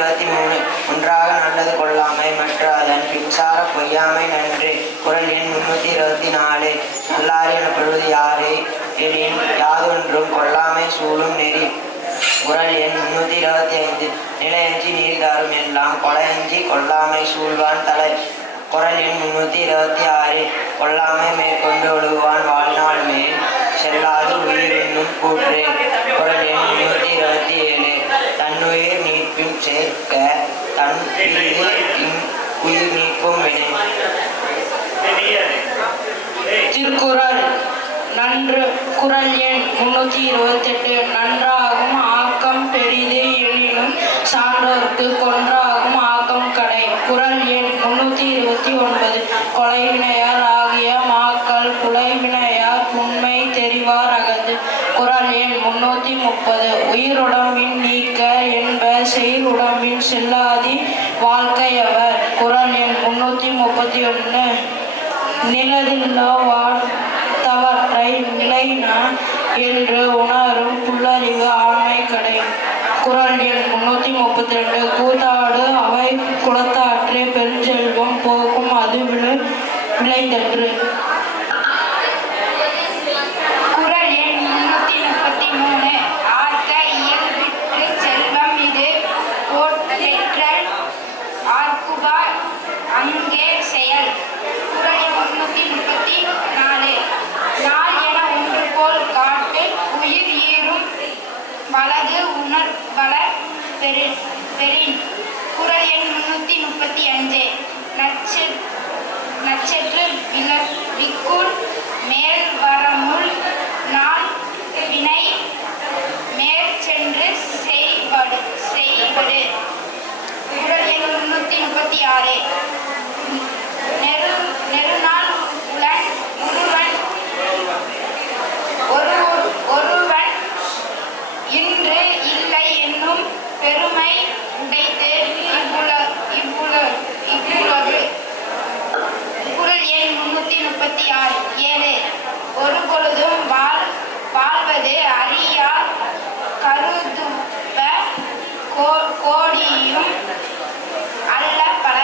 323 ஒன்றாக நல்லது கொள்ளாமை மற்ற அதன் பின்சார பொய்யாமை நன்று. குறள் எண் 324 நல்லாறு எனப்படுவது யாரு எனின் யாதொன்றும் கொள்ளாமை சூழும் நெறி. குறள் எண் 325 நிலையஞ்சி நீர்தாரும் எல்லாம் கொலையஞ்சி கொள்ளாமை சூழ்வான் தலை. குறள் எண் 326 கொள்ளாமை மேற்கொண்டு ஒழுகுவான் வாழ்நாள் மேல் செல்லாது உயிர் என்னும் கூற்று. குறள் எண் 327 தன்னுயிர் நீட்பின் சேர்க்க தன் பிரிது உயிர் நீக்கும் வினை. திருக்குறள் நன்று. குறள் எண் 328 நன்றாகும் ஆக்கம் பெரிது எனினும் சான்றோர்க்கு கொன்றாகும் ஆக்கம் கடை. குறள் எண் 329 கொலைவினையார் ஆகிய மாக்கள் புலைவினையார் உண்மை தெரிவார் அகது. குறள் எண் 330 உயிருடம்பின் நீக்க என்ப செயலுடம்பின் செல்லாதி வாழ்க்கையவர். குறள் எண் 331 நிலதில்லா வாழ்த்தவற்றை நிலைனா என்று உணரும் புல்லறிவு ஆண்மை கடை. குறள் எண் 332 கூத்தாடு அவை குளத்தாற்றே பெருஞ்செல்வம் போக்கும் அது விளைந்தற்று. குறள் எண் 333 ஆர்த்த இயல்பிற்கு செல்வம் இது போற்றல் ஆர்க்குவார் அங்கே செயல். குறள் எண் 334 நாள் என ஒன்று போல் காட்டு உயிர் ஈரும் வலது உணர்வளர் பெறின். குறள் எண் 335 நச்சற்று விக்குள் மேல் வரமுள் நாள் வினை மேற் சென்று செய்வடு. குறள் எண் 336 நெருநாள் உளன் ஒருவன் இன்று இல்லை என்னும் பெருமை உடைத்து இவ்வுலகு. குறள் எண் 337 ஒரு பொழுதும் வாழ்வது அறியார் கருதுப கோடியும் அல்ல பல.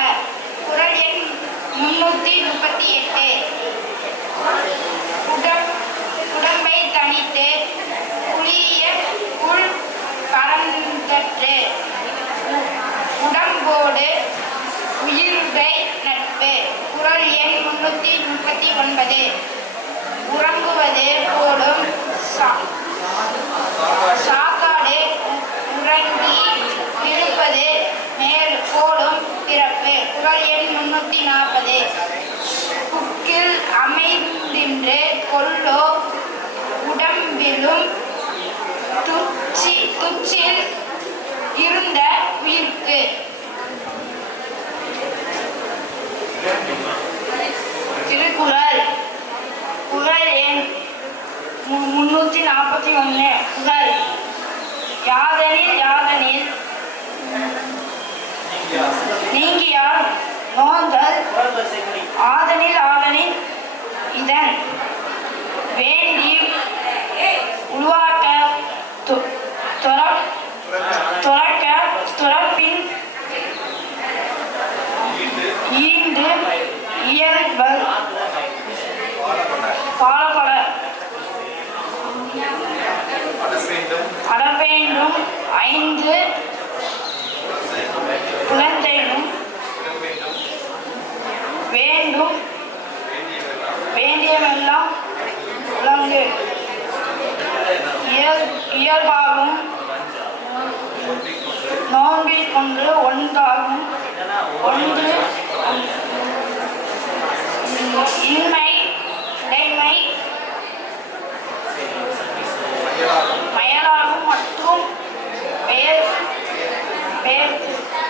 குறள் எண் 338 உடம்பை தனித்து புளிய புல் பறந்தற்று உடம்போடு உயிர்வை நட்பு. குறள் எண் 339 உறங்குவது போலும் சாக்காடு உறங்கி இருப்பது மேல் போலும் பிறப்பு. குறள் எண் 340 புக்கில் அமைந்தின்று கொல்லோ உடம்பிலும் துச்சில் இருந்த உயிர்க்கு. திருக்குறள். குறள் எண் 341 குறள் யாதனில் நீங்கியார் நோந்தல் ஆதனில் இதன் வேண்டி உருவாக்க துறப்பின் ஈண்டு இயல்பல் பாலப்பட அடவேண்டும் 5 புலத்தையும் வேண்டும் வேண்டியவெல்லாம் உலங்கு இயல்பாகும் நோன்பில் ஒன்று ஒன்றாகும் ஒன்று இன்மை இடைமை மயலாகும் மற்றும்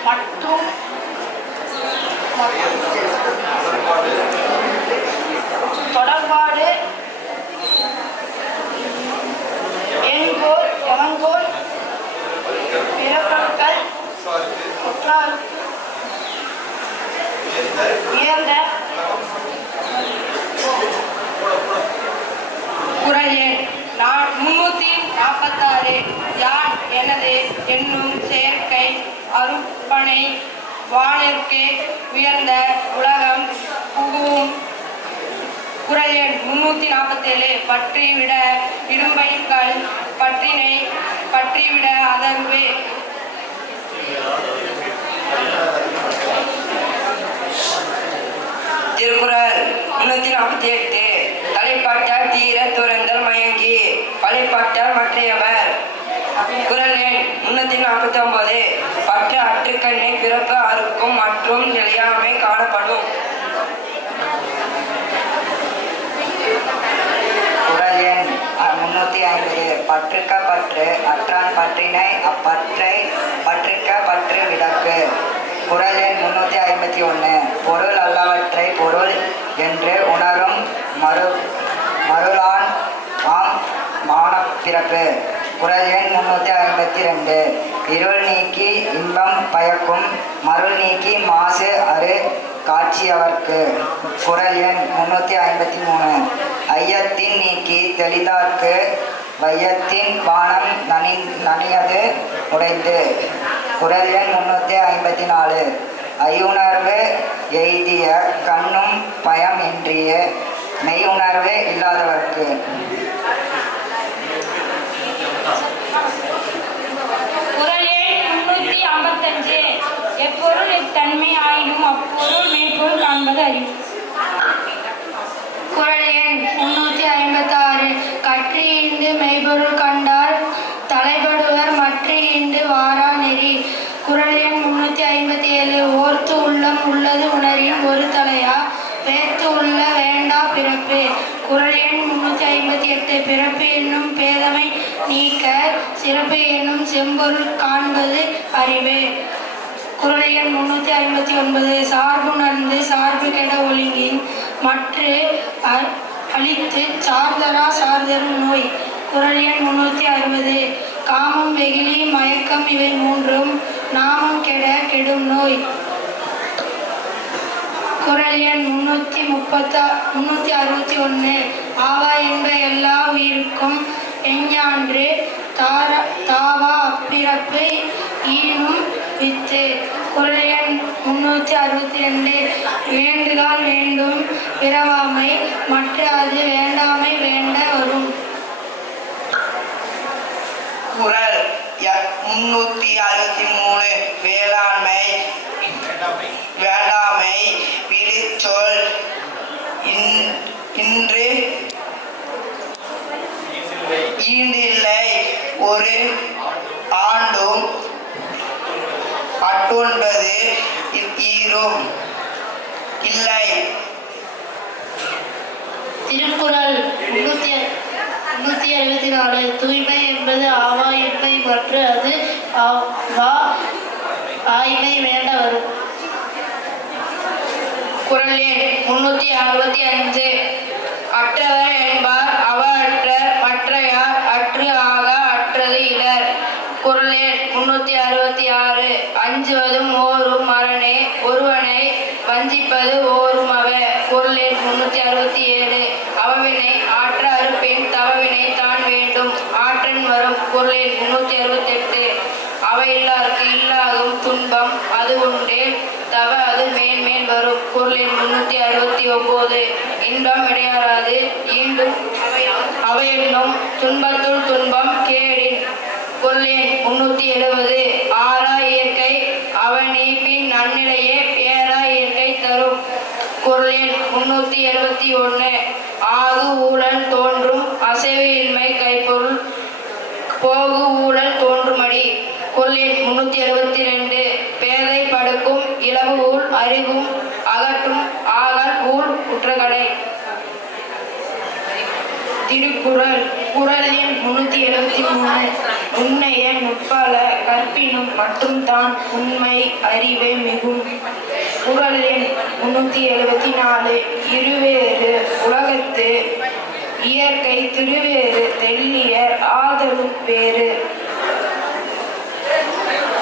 மற்றும் தொடர்பாடு எவங்கோல் பிறப்பொருட்கள் உயர்ந்த. குறள் எண் 346 யான் எனது என்னும் செயற்கை அருப்பனை வானிற்கே உயர்ந்த உலகம் புகும். குறள் எண் 347. பற்றிவிட இடும்பைகள் பற்றினை பற்றிவிட அதர்வே. திருக்குறள் 348. தலைப்பட்டார் தீர துறந்தல் மயங்கி பழைப்பட்டார் மற்றையவர். குறள் எண் 349. பற்று அற்றுக்கண்ணை பிறப்பு அறுக்கும் மற்றும் நிலையாமை காணப்படும். குறள் எண் 350. பற்றுக்க பற்று அற்றான் பற்றினை அப்பற்றை பற்றுக்க பற்று விடக்கு. குறள் எண் 351. பொருள் அல்லவற்றை பொருள் என்று உணரும் மருளான் ஆம் மானப்பிறப்பு. குறள் எண் 352. இருள் நீக்கி இன்பம் பயக்கும் மருள் நீக்கி மாசு அரு காட்சியவர்க்கு. குறள் எண் 353. ஐயத்தின் நீக்கி தெளிதார்க்கு வையத்தின் வானம் நனியது உடைந்து. குறள் எண் 354. ஐயுணர்வு எய்திய கண்ணும் பயம் இன்றிய மெய்யுணர்வு இல்லாதவர்க்கு. குறள் எண் 355. எப்பொருள் இத்தன்மை ஆயினும் அப்பொருள் மெய்ப்பொருள் காண்பது அறிவு. குறள் எண் 356. கற்றியின்று மெய்பொருள் கண்டார் தலைப்படுவர் மற்றியின்று வாரா நெறி. குறள் எண் 357. ஓர்த்து உள்ளம் உள்ளது உணரின் ஒரு தலையா வேர்த்து உள்ள வேண்டா பிறப்பு. குறள் எண் 358. பிறப்பு என்னும் பேதமை நீக்க சிறப்பு என்னும் செம்பொருள் காண்பது அறிவு. குறள் எண் 359. சார்பு நன்கு சார்பு கெட ஒழுங்கின் மற்று அழித்து சார்தரா சார்தரும் நோய். குறள் எண் 360. காமம் வெகுளி மயக்கம் இவை மூன்றும் நாமம் கெட கெடும் நோய். குறள் எண் 361. ஆவா என்ப எல்லா உயிருக்கும் எஞ்ஞான்று தாவா அப்பிறப்பு ஈனும் வித்து. குறள் எண் 362. வேண்டுகால் வேண்டும் பிறவாமை மற்ற அது வேண்டாமை வேண்ட வரும். குறள் 363. வேளாண்மை வேண்டாமை விழிச்சொல் இன்று ஈண்டில்லை ஒரு ஆண்டும் அட்டொன்பது ஈரும் இல்லை. திருக்குறள் 364. தூய்மை என்பது ஆவா என்பை மற்ற அது வா ஆய்மை வேண்ட வரும். குறள் எண் 365. அற்றவர் என்பார் அவற்ற மற்றையார் அற்று ஆக அற்றது இலர். குறள் எண் 366. அஞ்சுவதும் ஓரும் மரணே ஒருவனை வஞ்சிப்பது ஓரும் அவ. குறள் எண் 367. அவவினை ஆற்ற அறுப்பின் தவவினை தான் வேண்டும் ஆற்றன் வரும். குறள் எண் 368. அவையில்லார்க்கு இல்லாகும் துன்பம் அது உண்டே தவ அது மேன்மேல் வரும். குறள் எண் 369. இன்பம் இடையாறாது ஈண்டும் அவையென்னும் துன்பத்துள் துன்பம் கேடின். குறள் எண் 370. ஆறா இயற்கை அவனி பின் நன்னிலையே பேரா இயற்கை தரும். குறள் எண் 371. ஆகு ஊழல் தோன்றும் அசைவு இன்மை கைப்பொருள் போகு ஊழல் தோன்றுமடி. குறள் எண் 372. பேதை படுக்கும் இலவு ஊழ் அறிவும் அகற்றும் ஆகல் ஊழ் குற்றக்கடை. திருக்குறள். குறள் எண் 373. உன்னைய நுட்பால கற்பினும் மற்றும் தான் உண்மை அறிவே மிகும். குறள் எண் 374. இருவேறு உலகத்து இயற்கை திருவேறு தெள்ளியர் ஆதலும் வேறு.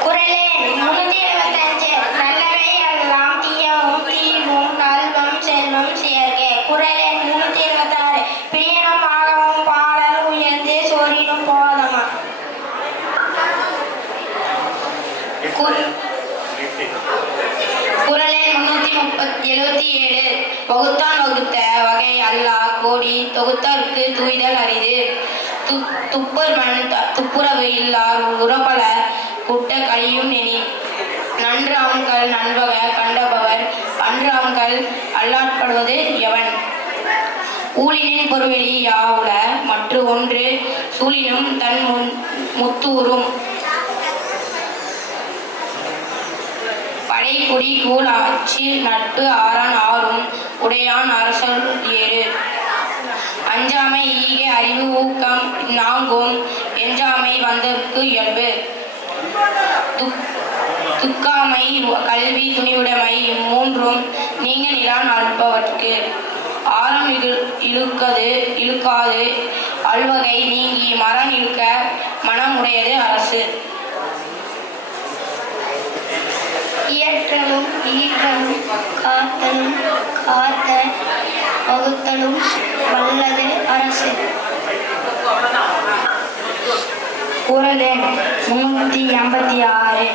குறள் எண் 375. நல்லவை எல்லாம் தீயவும் தீவும் நல்வம் செல்வம் சேர்க்கை. குறள் எண் 376. பிரியனும் ஆகவும் பாடல் உயர்ந்து சோரினும் போதமா. வகுத்தான் வகுத்த வகை அல்லாஹ் கோடி தொகுத்தற்கு தூய்தல் அரிது. துப்பர்மன் துப்புரவு இல்லார் உறப்பல குட்ட கழியும் நெனி. நன்றாம்கள் நண்பக கண்டபவர் அன்றாம்கள் அல்லாட்படுவது எவன். ஊழினின் பொருவெளி யாவுல மற்ற ஒன்று சூழினும் தன் முத்தூரும். படைக்குடி கூழ் ஆட்சி நட்பு ஆறான் ஆறும் உடையான் அரசல் ஏறு. அஞ்சாமை ஈகை அறிவு ஊக்கம் நான்கும் எஞ்சாமை வந்தற்கு இயல்பு. துக்காமை கல்வி துணிவுடைமை இம்மூன்றும் நீங்க நிலான் அல்பவர்க்கு. ஆரம் இழுக்காது அல்வகை நீங்கி மரம் இழுக்க மனமுடையது அரசு. இயற்றலும் ஈற்றலும் காத்தலும் காத்த வகுத்தலும் வல்லது அரசு. குறள் எண் 386.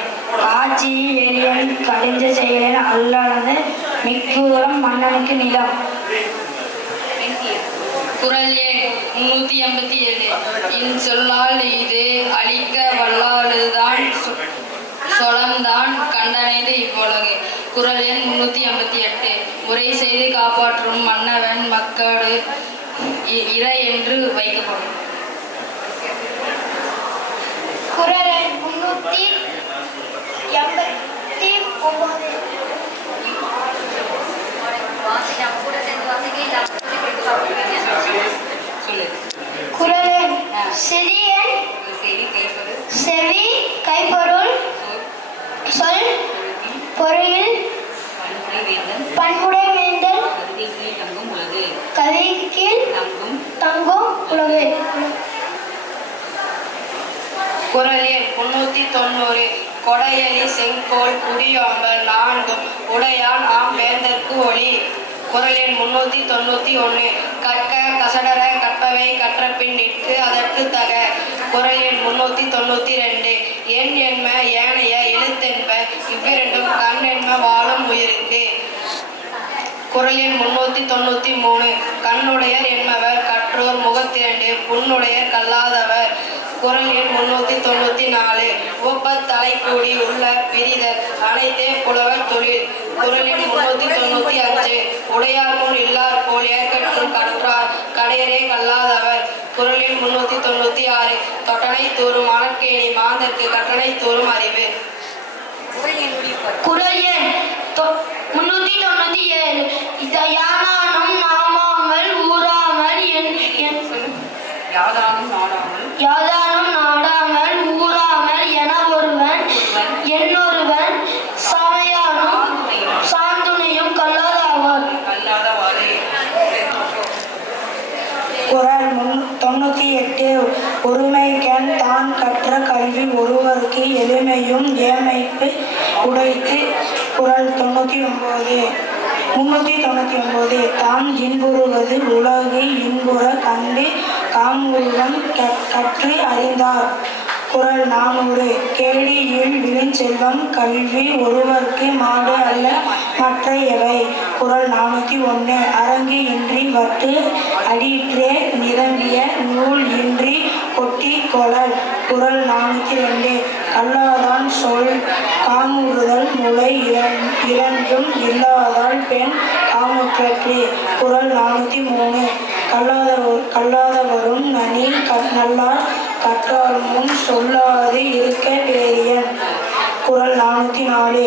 காட்சி எரியன் கடிஞ்ச செயலன் அல்லானது மிக்கூரம் மன்னனுக்கு நிலம். குறள் எண் 387. இன்சொல்லால் இது அழிக்க வல்லாளுதான் சொலம்தான் கண்டனைந்து இவ்வுலகு. குறள் எண் 388. முறை செய்து காப்பாற்றும் மன்னவன் மக்கடு இற என்று வைக்கப்படும். குறள் எண் 389. குறள் எண் செவி கைப்பொருள் சொல் பொருளில் பண்புடை வேந்தன் கதை கீழ் தங்கும் உலகு. குறள் எண் 390. கொடையலி செங்கோல் குடியாம்பல் நான்கும் உடையான் ஆம் வேந்தற்கு ஒளி. குறள் எண் 391. கற்க கசடர கற்பவை கற்ற பின் நிற்கு அதற்கு தக. குறள் எண் 392. எண் என்ம ஏனைய எழுத்தென்ப இவ்விரண்டும் கண் என்ம வாழும் உயிருக்கு. குறள் எண் 393. கண்ணுடையர் என்பவர் கற்றோர் முகத்திரண்டு புண்ணுடையர் கல்லாதவர். குறள் எண் 394. உவப்பத் தலைக்கூடி உள்ள பிரிதல் அனைத்தே புலவர் தொழில். குறள் எண் 395. உடையார் முன் இல்லார் போல் ஏற்கற்றும் கற்றார் கடையரே கல்லாதவர். குறள் எண் 396. தொட்டனை தூரும் அனற்கேணி மாந்தற்கு கட்டணை தூரும் அறிவு. குறள் எண் 397. யானானும் நாமாமல் ஊராமல் யாதானும் நாடாமல் ஊராமல் என ஒருவன் என்னொருவன் சமையானும் சாந்துணையும் கல்லாதாவார். குறள் 98. ஒருமைக்கண் தான் கற்ற கல்வி ஒருவருக்கு எளிமையும் ஏமைப்பு உடைத்து. குறள் 399. தாம் இன்புறுவது உலகு இன்புற கண்டு காமுருவன் கற்று அறிந்தார். குறள் 400. கேடியில் விழுச்செல்வம் கல்வி ஒருவர்க்கு மாடு அல்ல மற்ற எவை. குறள் 401. அரங்கு இன்றி வட்டு அடியிற்றே நிரம்பிய நூல் இன்றி கொட்டி கொளல். குறள் 402. கல்லாதான் சொல் காமுறுதல் முளை இரண்டும் இல்லாதால் பெண் காமுற்றற்று. குறள் 403. கல்லாதவரும் நனி நல்லார் கற்றார் முன் சொல்லாது இருக்க வேரியன். குறள் 404.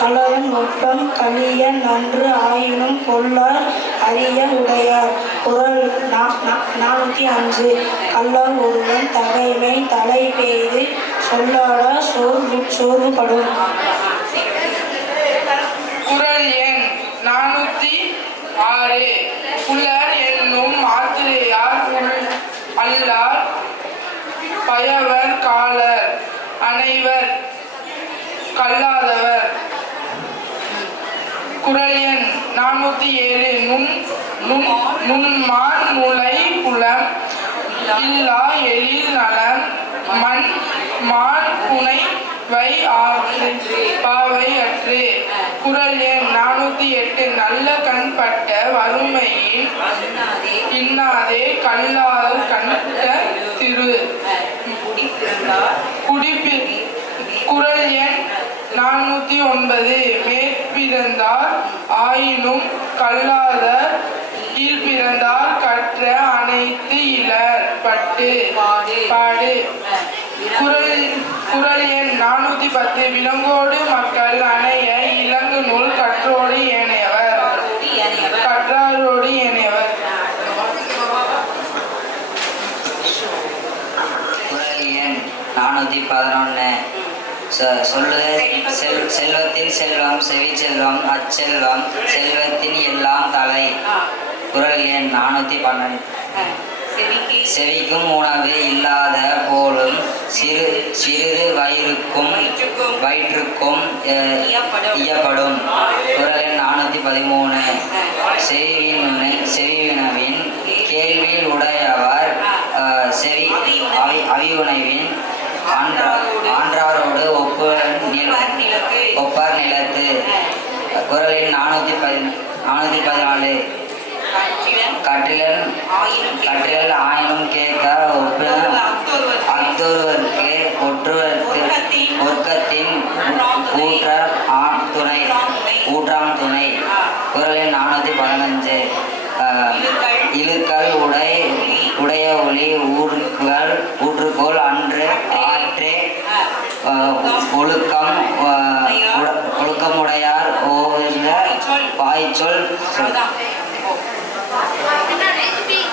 கல்லாதன் ஒப்பம் கலிய நன்று ஆயினும் கொள்ளார் அரிய உடையார். குறள் 405. கல்லார் ஒருவன் தகைமை தலை பெய்து சொல்லாடா சோர்வுபடும். குறள் எண் 406. புலர் என்னும் ஆத்திரையார் அல்லார் பயவர் காலர் அனைவர் கல்லாதவர். குறள் எண் 407. நுண்மான் முளை புலம் இல்லா எழில் நலம் மண் மான் புனை பாவை அற்று. குறள் எண் 408 நல்ல கண் பட்ட வறுமையின் இன்னாதே கல்லால் கண்ட திரு. குறள் எண் 409 மேற்பிறந்தார் ஆயினும் கல்லாதர் கீழ்பிறந்தார் கற்ற அனைத்து இலர் பட்டு பாடு. குறள் எண் 410 விலங்கோடு மக்கள் அணைய இலங்கு நூல் கற்றோடு ஏனையவர். குறள் எண் 411 செல்வத்தின் செல்வம் செவிச்செல்வம் அச்செல்வம் செல்வத்தின் எல்லாம் தலை. குறள் எண் 412 செவிக்கும் உணவு இல்லாத போலும் சிறிது வயிற்றுக்கும் இயப்படும். குறள் எண் 413 செவிவினவின் கேள்வியில் உடையவர் அவியுணவின் ஆன்றாரோடு ஒப்பார் நிலத்து. குறள் எண் 414 கற்றிலன் ஆயினும் கேட்க அத்தொருவர்க்கு ஒர்க்கத்தின் ஊற்றாம் துணை. குறள் எண் 415 இழுக்கல் உடைய ஒளி ஊற்றுக்கோள் அன்று ஆற்றே ஒழுக்கமுடையார் ஓய்ந்த வாய்ச்சொல்.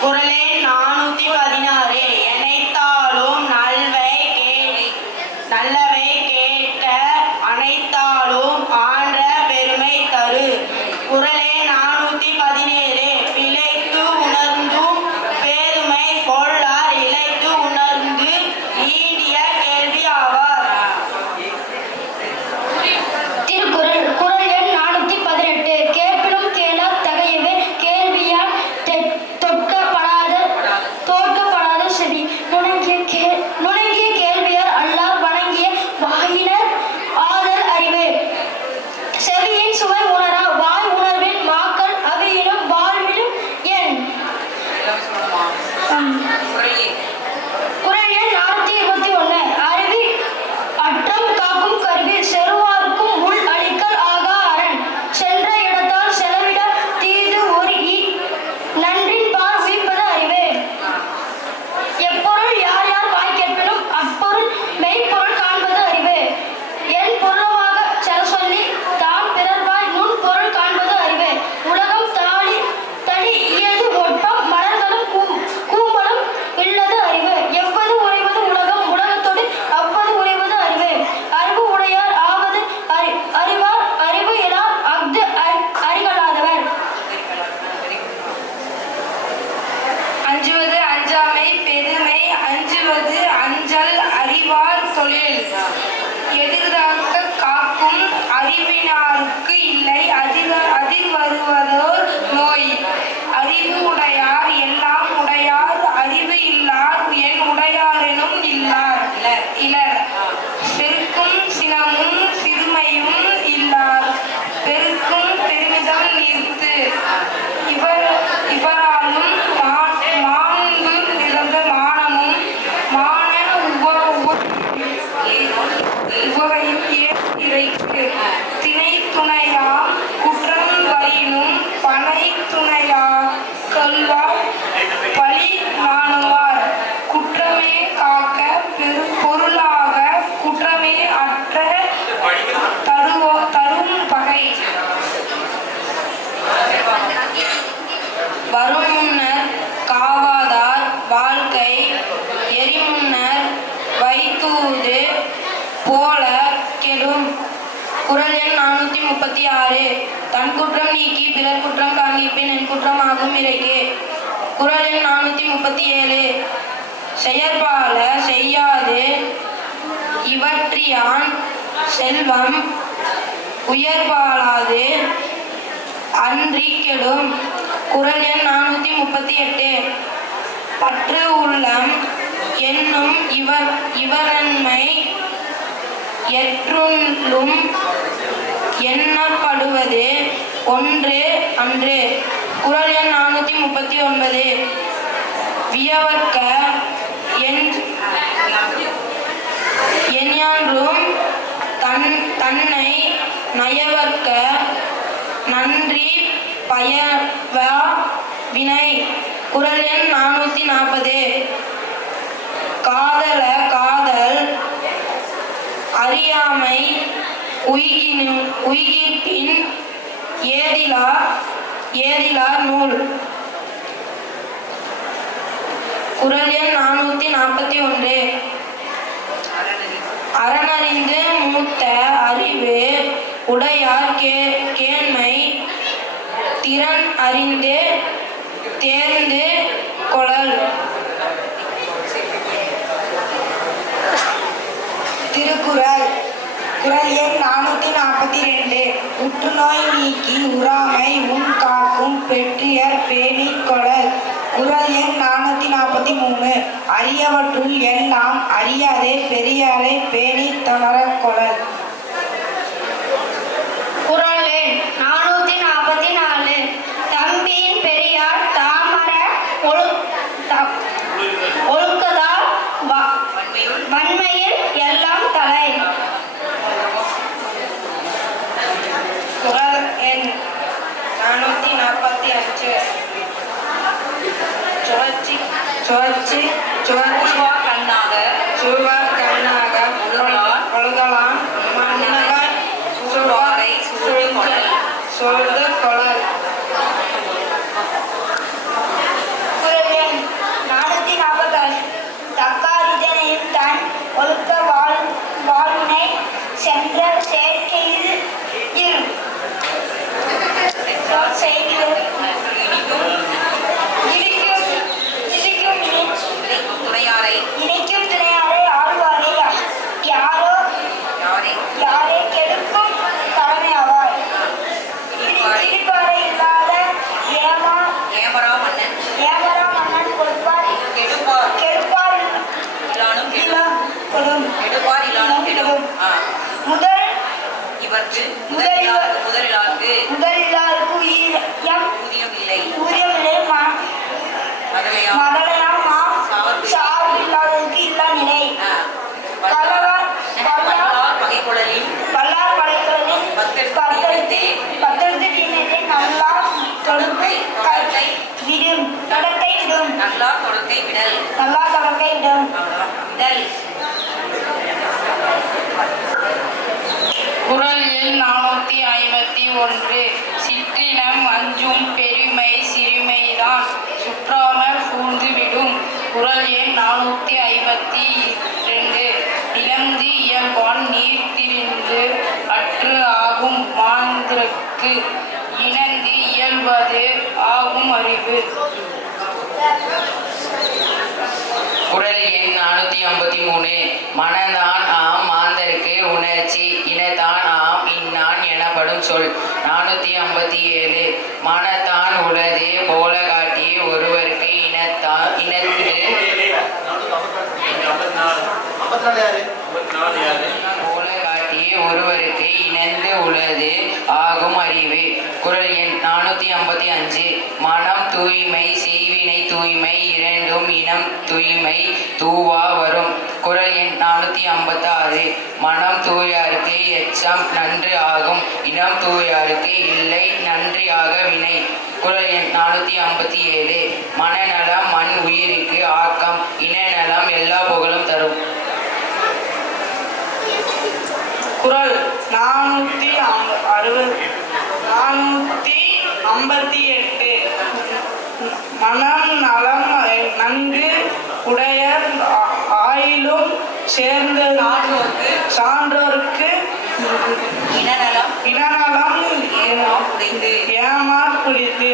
குறள் எண் 416 எனைத்தாலும் நல்லவை கேட்க அனைத்தாலும் ஆன்ற பெருமை தரு. குறள் எண் 417 பிழைத்து உணர்ந்தும் பெருமை கொள்ளார் இழைத்து உணர்ந்து ஈண்டிய கேள்வி ஆவார். திருக்குறள். குறள் எண் 418 கேட்பினும் கேளாத் தகையவே கேள்வியால் தோற்கப்படாத செவி. நுணங்கிய கேள்வியார் அல்லார் வணங்கிய வாயினர் ஆதல் அறிவு. செவியின் சுவை உணரா வாய் உணர்வின் மாக்கள் அவையினும் வாழ்விலும் என். குறள் எண் 421 அறிவி அற்றம் காக்கும் கருவி செருவார்க்கும் உள் அளிக்கல் ஆகா அரண். சென்ற இடத்தால் செலவிட தீது ஒரு நன்றின் பால் உயிர்ப்பது அறிவு. எப்பொருள் யார் வாய் கேட்பினும் அப்பொருள் மெய்ப்பொருள் காண்பது அறிவு. என் பொருளமாக செல சொல்லி தான் பிறர்வாய் நுண் பொருள் காண்பது அறிவு. உலகம் தளி இயது ஒட்பம் மலர்களும் கூம்பலும் இல்லது அறிவு. எவ்வது உறைவது உலகம் உலகத்தோடு அவ்வது உறைவது அறிவு. அறிவு உடையார் ஆவது அறிவார் அறிவு எல்லாம் அஃது அறிகலாதவர். அஞ்சுவது அஞ்சாமை பெருமை அஞ்சுவது அஞ்சல் அறிவார் தொழில். எதிர்தாக்க காக்கும் அறிவினாருக்கு இல்லை அதிர் வருவதோர் நோய். அறிவு உடையார் எல்லாம் உடையார் அறிவு இல்லார் என் உடையாரெனும் இலர். பெருக்கும் சினமும் சிறுமையும் இல்லார் பெருக்கும் பெருமிதம் நிறுத்து. இவராலும் மாண்பு நிறந்த மானமும் மான உவகையும் இறைக்கு. திணை துணையாம் குற்றம் வரினும் பனை துணையா கல்வார் பழி நாணுவார். குற்றமே காக்க பொருளாக குற்றமே அற்ற தரும் பகை. வருமுன்னர் காவாதார் வாழ்க்கை எரிமுன்னர் வைத்தூது போல கெடும். குறள் எண் 436 தன் குற்றம் நீக்கி பிறர் குற்றம் காண்கிப்பின் என் குற்றமாகும் இறைக்கு. குறள் எண் 437 செயற்பால செய்யாது இவற்றியான் செல்வம் உயர்பாலாது அன்றி கெடும். குறள் எண் 438 பற்று உள்ளம் என்னும் இவரன்மை எற்றுள்ளும் எண்ணப்படுவது ஒன்று அன்று. குறள் எண் 439. வியவர்க்க எஞ்ஞான்றும் தன்னை நயவர்க்க நன்றி பயவா வினை. குறள் எண் 440. காதல் அறியாமை உய்கிப்பின் ஏதிலார் நூல். குறள் எண் 441. அறனறிந்து மூத்த அறிவு உடையார் கேண்மை திறன் அறிந்து தேர்ந்து கொளல். திருக்குறள். குறள் எண் 442. உற்றுநோய் நீக்கி உறாமை உன் காக்கும் பெற்றியர் பேணிக் கொளல். குறள் எண் 443. அரியவற்றுள் எல்லாம் அறியாதே பெரியாரை பேணித் தளரக் கொளல். குறள் எண் 444. தம்பியின் பெரியார் தாமர ஒழுக்கதால் வன்மையில் எல்லாம் தலை. குறள் எண் 445. சுழற்சி கண்ணாக ஒழுகலான் மன்னக சொல்து கொளல். குறள் எண் 446. தக்காரிதனையும் தன் ஒழுக்க வாழ்வினை சென்ற சேர்க்கையில் இணைக்கும் துணையாரை ஆழ்வாரை யாரே கெடுக்கும் தலைமை ஆவார். இடிபாறை இல்லாத ஏமரா மன்னன் கொடுப்பார் கெடுப்பார் கொடும். முதலிலாருக்கு ஊதியம் இல்லை மதலையாம் சாவு இல்லாதவருக்கு இல்லா நிலை. வல்லார் படைக்குழலின் பத்தெடுத்து பின்னரே நல்லார் தொடக்கை விடும். நல்லார் தொடக்கை விடும். குறள் எண் 451. சிற்றினம் அஞ்சும் பெருமை சிறுமைதான் சுற்றாமல் சூழ்ந்து விடும். குறள் எண் 452. இழந்து இயல்பான் நீர்த்திரிந்து அற்று ஆகும் மாந்தர்க்கு இணந்து இயல்பது ஆகும் அறிவு. குறள் எண் 453. மனந்தான் ஆம் மாந்தருக்கு உணர்ச்சி இனத்தான் ஆம் இன்னான் எனப்படும் சொல். 457. மனத்தான் உளது போல காட்டி ஒருவருக்கு இணந்து உளது ஆகும் அறிவு. குறள் எண் 455. மனம் தூய்மை செய்வினை தூய்மை இரண்டும் இனம் தூய்மை தூவா வரும். குறள் எண் 456. மனம் தூயாருக்கு எச்சம் நன்று ஆகும் இனம் தூயாருக்கு இல்லை நன்றி ஆக வினை. குறள் எண் 457. மனநலம் மண் உயிருக்கு ஆக்கம் இனநலம் எல்லா புகழும் தரும். குறள் 458. மனம் நலம் நன்கு உடையர் ஆயிலும் சேர்ந்த சான்றோர்க்கு இனநலம் ஏமாற் பிடித்து.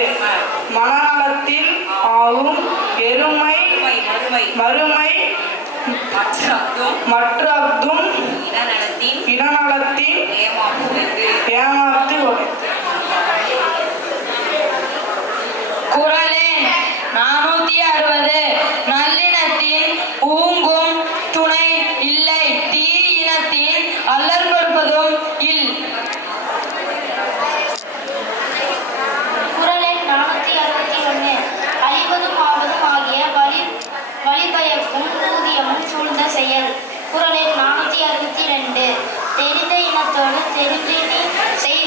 மனநலத்தில் ஆகும் எருமை மறுமை மற்றதும் இனநலத்தின் ஏமாற்று உடைத்து. குறள் எண் 460. நல்லினத்தின் ஊங்கும் துணை இல்லை தீ இனத்தின் அல்ல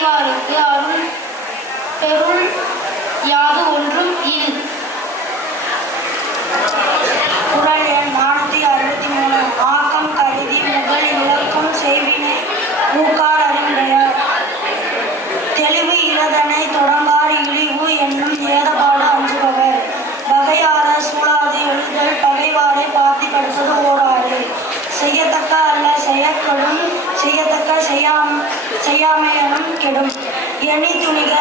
செய்வாருக்கு அருள் பெருள் யாது ஒன்றும் இல். குறள் எண் 463. ஆக்கம் கருதி முதல் இலக்கும் செய்வினை ஊக்கார் அறிவுடையார். தெளிவு இலதனை தொடங்கார் இழிவு என்னும் ஏதபாடு அஞ்சுபவர். வகையார சூழாது எழுதல் பகைவாரை பாத்தி படுப்பது ஓராறு. செய்யத்தக்க அல்ல செய்யப்படும் செய்யத்தக்க செய்யாமையனும் கெடும். எண்ணி துணிக